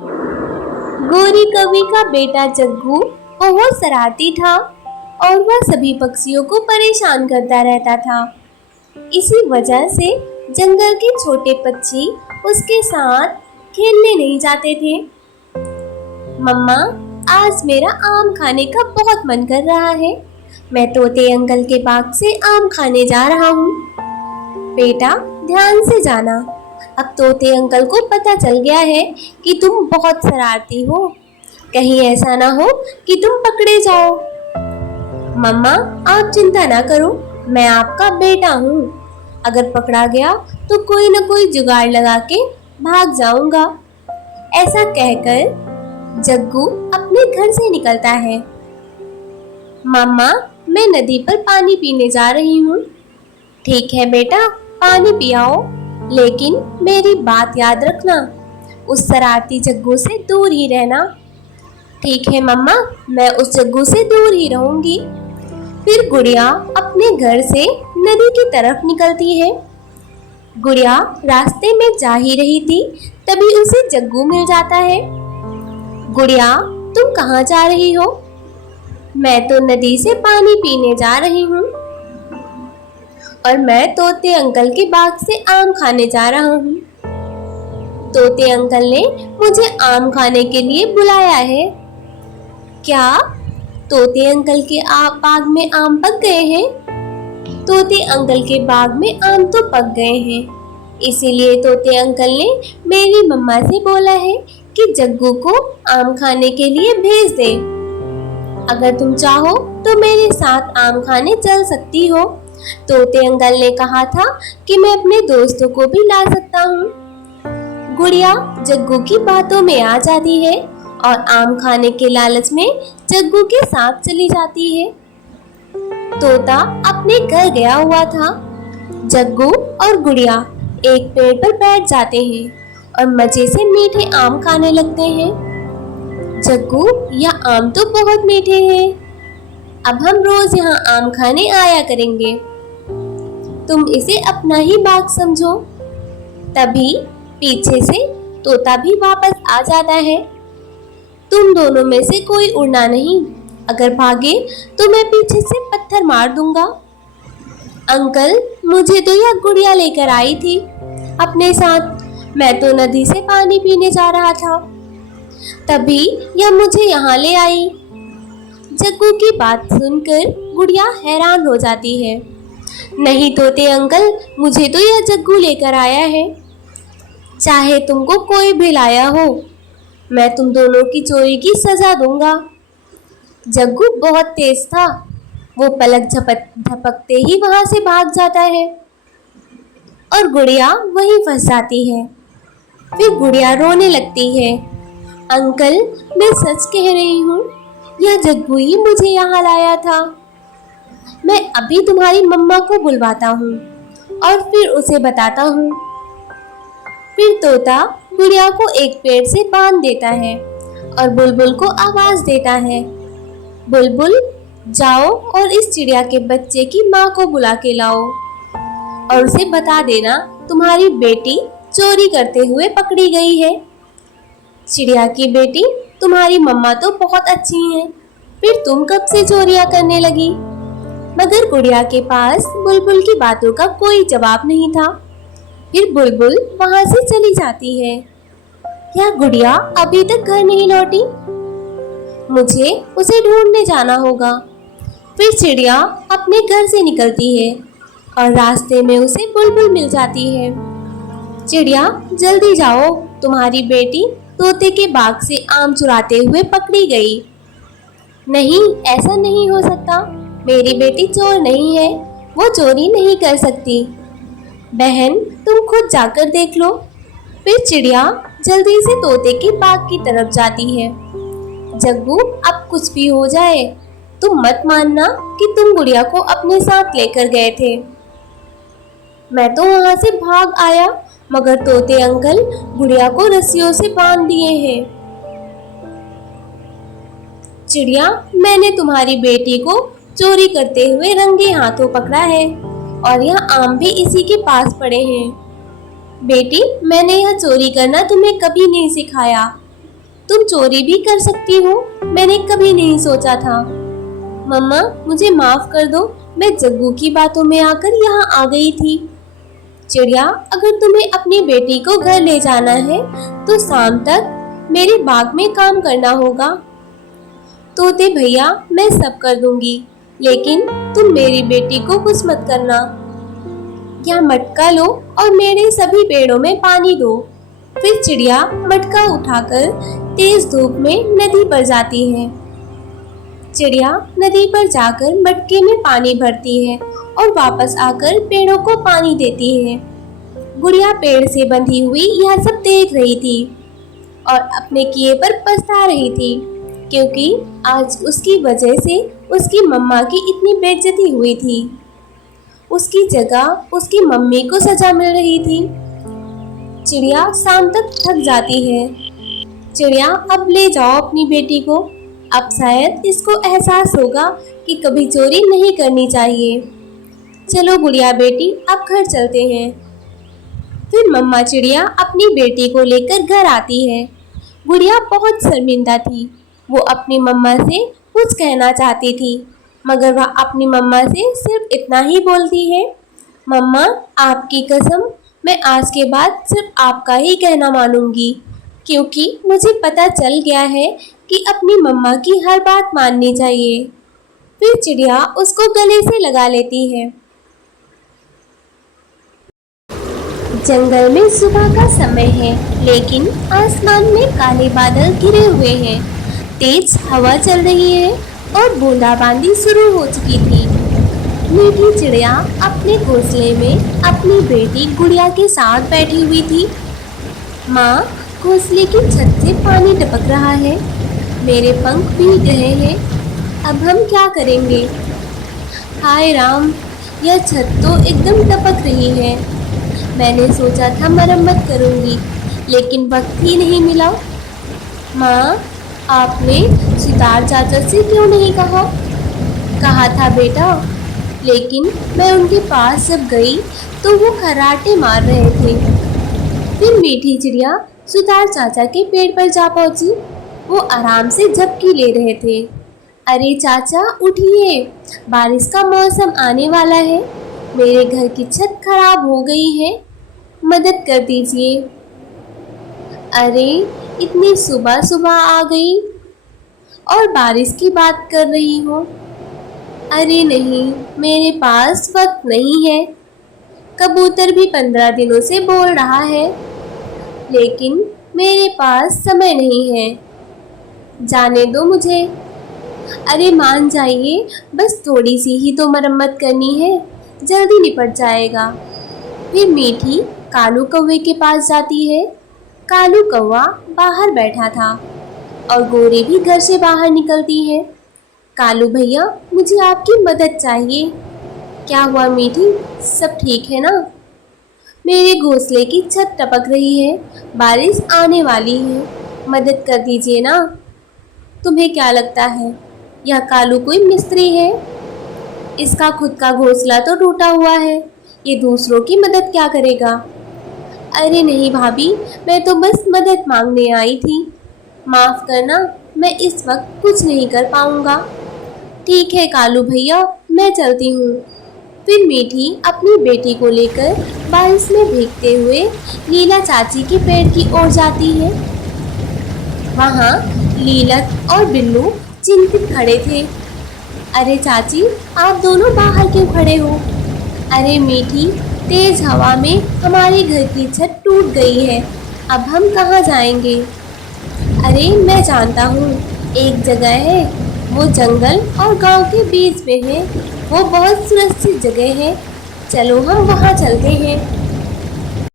गोरी कवि का बेटा जग्गू बहुत शरारती था और वह सभी पक्षियों को परेशान करता रहता था। इसी वजह से जंगल के छोटे पक्षी उसके साथ खेलने नहीं जाते थे। मम्मा, आज मेरा आम खाने का बहुत मन कर रहा है। मैं तोते अंकल के बाग से आम खाने जा रहा हूँ। बेटा, ध्यान से जाना। अब तोते अंकल को पता चल गया है कि तुम बहुत शरारती हो। कहीं ऐसा ना हो कि तुम पकड़े जाओ। मम्मा, आप चिंता ना करो, मैं आपका बेटा हूँ। अगर पकड़ा गया तो कोई न कोई जुगाड़ लगा के भाग जाऊंगा। ऐसा कहकर जग्गू अपने घर से निकलता है। मम्मा, मैं नदी पर पानी पीने जा रही हूँ। ठीक है बेटा, पानी पियाओ, लेकिन मेरी बात याद रखना, उस शरारती जग्गू से दूर ही रहना। ठीक है मम्मा, मैं उस जग्गू से दूर ही रहूंगी। फिर गुड़िया अपने घर से नदी की तरफ निकलती है। गुड़िया रास्ते में जा ही रही थी, तभी उसे जग्गू मिल जाता है। गुड़िया, तुम कहाँ जा रही हो? मैं तो नदी से पानी पीने जा रही हूँ और मैं तोते अंकल के बाग से आम खाने जा रहा हूँ। तोते अंकल ने मुझे आम खाने के लिए बुलाया है। क्या तोते अंकल के बाग में आम पक गए हैं? तोते अंकल के बाग में आम तो पक गए हैं, इसीलिए तोते अंकल ने मेरी मम्मा से बोला है कि जग्गू को आम खाने के लिए भेज दें। अगर तुम चाहो तो मेरे साथ आम खाने चल सकती हो। तोते अंकल ने कहा था कि मैं अपने दोस्तों को भी ला सकता हूँ। गुड़िया जग्गू की बातों में आ जाती है और आम खाने के लालच में जग्गू के साथ चली जाती है। तोता अपने घर गया हुआ था। जग्गू और गुड़िया एक पेड़ पर बैठ जाते हैं और मजे से मीठे आम खाने लगते हैं। जग्गू, यह आम तो बहुत मीठे हैं। अब हम रोज यहाँ आम खाने आया करेंगे। तुम इसे अपना ही बाग समझो। तभी पीछे से तोता भी वापस आ जाता है। तुम दोनों में से कोई उड़ना नहीं, अगर भागे तो मैं पीछे से पत्थर मार दूंगा। अंकल, मुझे तो यह गुड़िया लेकर आई थी अपने साथ। मैं तो नदी से पानी पीने जा रहा था, तभी यह मुझे यहाँ ले आई। जग्गू की बात सुनकर गुड़िया हैरान हो जाती है। नहीं तोते अंकल, मुझे तो यह जग्गू लेकर आया है। चाहे तुमको कोई भी लाया हो, मैं तुम दोनों की चोरी की सजा दूंगा। जग्गू बहुत तेज था, वो पलक झपकते ही वहां से भाग जाता है और गुड़िया वहीं फंस जाती है। फिर गुड़िया रोने लगती है। अंकल, मैं सच कह रही हूँ, यह जग्गू ही मुझे यहाँ लाया था। मैं अभी तुम्हारी मम्मा को बुलवाता हूँ और फिर उसे बताता हूँ। फिर तोता गुड़िया को एक पेड़ से बांध देता है और बुलबुल को आवाज देता है। बुलबुल, जाओ और इस चिड़िया के बच्चे की माँ को बुला के लाओ और उसे बता देना तुम्हारी बेटी चोरी करते हुए पकड़ी गई है। चिड़िया की बेटी, तुम्हारी मम्मा तो बहुत अच्छी हैं, फिर तुम कब से चोरियां करने लगी? मगर गुड़िया के पास बुलबुल की बातों का कोई जवाब नहीं था। फिर बुलबुल वहां से चली जाती है। यह गुड़िया अभी तक घर नहीं लौटी, मुझे उसे ढूंढने जाना होगा। फिर चिड़िया अपने घर से निकलती है और रास्ते में उसे बुलबुल मिल जाती है। चिड़िया, जल्दी जाओ, तुम्हारी बेटी तोते के बाग से आम चुराते हुए पकड़ी गई। नहीं, ऐसा नहीं हो सकता, मेरी बेटी चोर नहीं है, वो चोरी नहीं कर सकती। बहन, तुम खुद जाकर देख लो। फिर चिड़िया जल्दी से तोते के बाग की तरफ जाती है। जग्गू, अब कुछ भी हो जाए, तुम मत मानना कि तुम गुड़िया को अपने साथ लेकर गए थे। मैं तो वहां से भाग आया, मगर तोते अंकल गुड़िया को रस्सियों से बांध दिए हैं। चिड़िया, मैंने तुम्हारी बेटी को चोरी करते हुए रंगे हाथों पकड़ा है और यह आम भी इसी के पास पड़े हैं। बेटी, मैंने यह चोरी करना तुम्हें कभी नहीं सिखाया, तुम चोरी भी कर सकती हो, मैंने कभी नहीं सोचा था। मम्मा मुझे माफ कर दो, मैं जग्गू की बातों में आकर यहाँ आ गई थी। चिड़िया, अगर तुम्हें अपनी बेटी को घर ले जाना है तो शाम तक मेरे बाग में काम करना होगा। तोते भैया, मैं सब कर दूंगी, लेकिन तुम मेरी बेटी को कुछ मत करना। या मटका लो और मेरे सभी पेड़ों में पानी दो। फिर चिड़िया मटका उठाकर तेज धूप में नदी पर जाती है। चिड़िया नदी पर जाकर मटके में पानी भरती है और वापस आकर पेड़ों को पानी देती है। गुड़िया पेड़ से बंधी हुई यह सब देख रही थी और अपने किए पर पछता रही थी, क्योंकि आज उसकी वजह से उसकी मम्मा की इतनी बेइज्जती हुई थी। उसकी जगह उसकी मम्मी को सजा मिल रही थी। चिड़िया शाम तक थक जाती है। चिड़िया, अब ले जाओ अपनी बेटी को, अब शायद इसको एहसास होगा कि कभी चोरी नहीं करनी चाहिए। चलो गुड़िया बेटी, अब घर चलते हैं। फिर मम्मा चिड़िया अपनी बेटी को लेकर घर आती है। गुड़िया बहुत शर्मिंदा थी। वो अपनी मम्मा से कुछ कहना चाहती थी, मगर वह अपनी मम्मा से सिर्फ इतना ही बोलती है, मम्मा आपकी कसम, मैं आज के बाद सिर्फ आपका ही कहना मानूंगी, क्योंकि मुझे पता चल गया है कि अपनी मम्मा की हर बात माननी चाहिए। फिर चिड़िया उसको गले से लगा लेती है। जंगल में सुबह का समय है, लेकिन आसमान में काले बादल घिरे हुए हैं। तेज हवा चल रही है और बूंदाबांदी शुरू हो चुकी थी। मीठी चिड़िया अपने घोंसले में अपनी बेटी गुड़िया के साथ बैठी हुई थी। माँ, घोंसले की छत से पानी टपक रहा है, मेरे पंख भीग रहे हैं, अब हम क्या करेंगे? हाय राम, यह छत तो एकदम टपक रही है। मैंने सोचा था मरम्मत करूंगी, लेकिन वक्त ही नहीं मिला। माँ, आपने सितार चाचा से क्यों नहीं कहा? कहा था बेटा, लेकिन मैं उनके पास जब गई तो वो खर्राटे मार रहे थे। फिर मीठी चिड़िया सुतार चाचा के पेड़ पर जा पहुंची। वो आराम से झपकी ले रहे थे। अरे चाचा उठिए, बारिश का मौसम आने वाला है, मेरे घर की छत खराब हो गई है, मदद कर दीजिए। अरे इतनी सुबह सुबह आ गई और बारिश की बात कर रही हो? अरे नहीं, मेरे पास वक्त नहीं है। कबूतर भी 15 दिनों से बोल रहा है, लेकिन मेरे पास समय नहीं है, जाने दो मुझे। अरे मान जाइए, बस थोड़ी सी ही तो मरम्मत करनी है, जल्दी निपट जाएगा। फिर मीठी कालू कौवे के पास जाती है। कालू कौवा बाहर बैठा था और गोरी भी घर से बाहर निकलती है। कालू भैया, मुझे आपकी मदद चाहिए। क्या हुआ मीठी, सब ठीक है ना? मेरे घोंसले की छत टपक रही है, बारिश आने वाली है, मदद कर दीजिए ना। तुम्हें क्या लगता है यह कालू कोई मिस्त्री है? इसका खुद का घोंसला तो टूटा हुआ है, ये दूसरों की मदद क्या करेगा? अरे नहीं भाभी, मैं तो बस मदद मांगने आई थी, माफ़ करना, मैं इस वक्त कुछ नहीं कर पाऊंगा। ठीक है कालू भैया, मैं चलती हूँ। फिर मीठी अपनी बेटी को लेकर बारिश में भीगते हुए लीला चाची के पेड़ की ओर जाती है। वहाँ लीलक और बिल्लू चिंतित खड़े थे। अरे चाची, आप दोनों बाहर क्यों खड़े हो? अरे मीठी, तेज हवा में हमारे घर की छत टूट गई है, अब हम कहाँ जाएंगे? अरे मैं जानता हूँ, एक जगह है, वो जंगल और गांव के बीच में है, वो बहुत सुरक्षित जगह है, चलो हम वहाँ चलते हैं।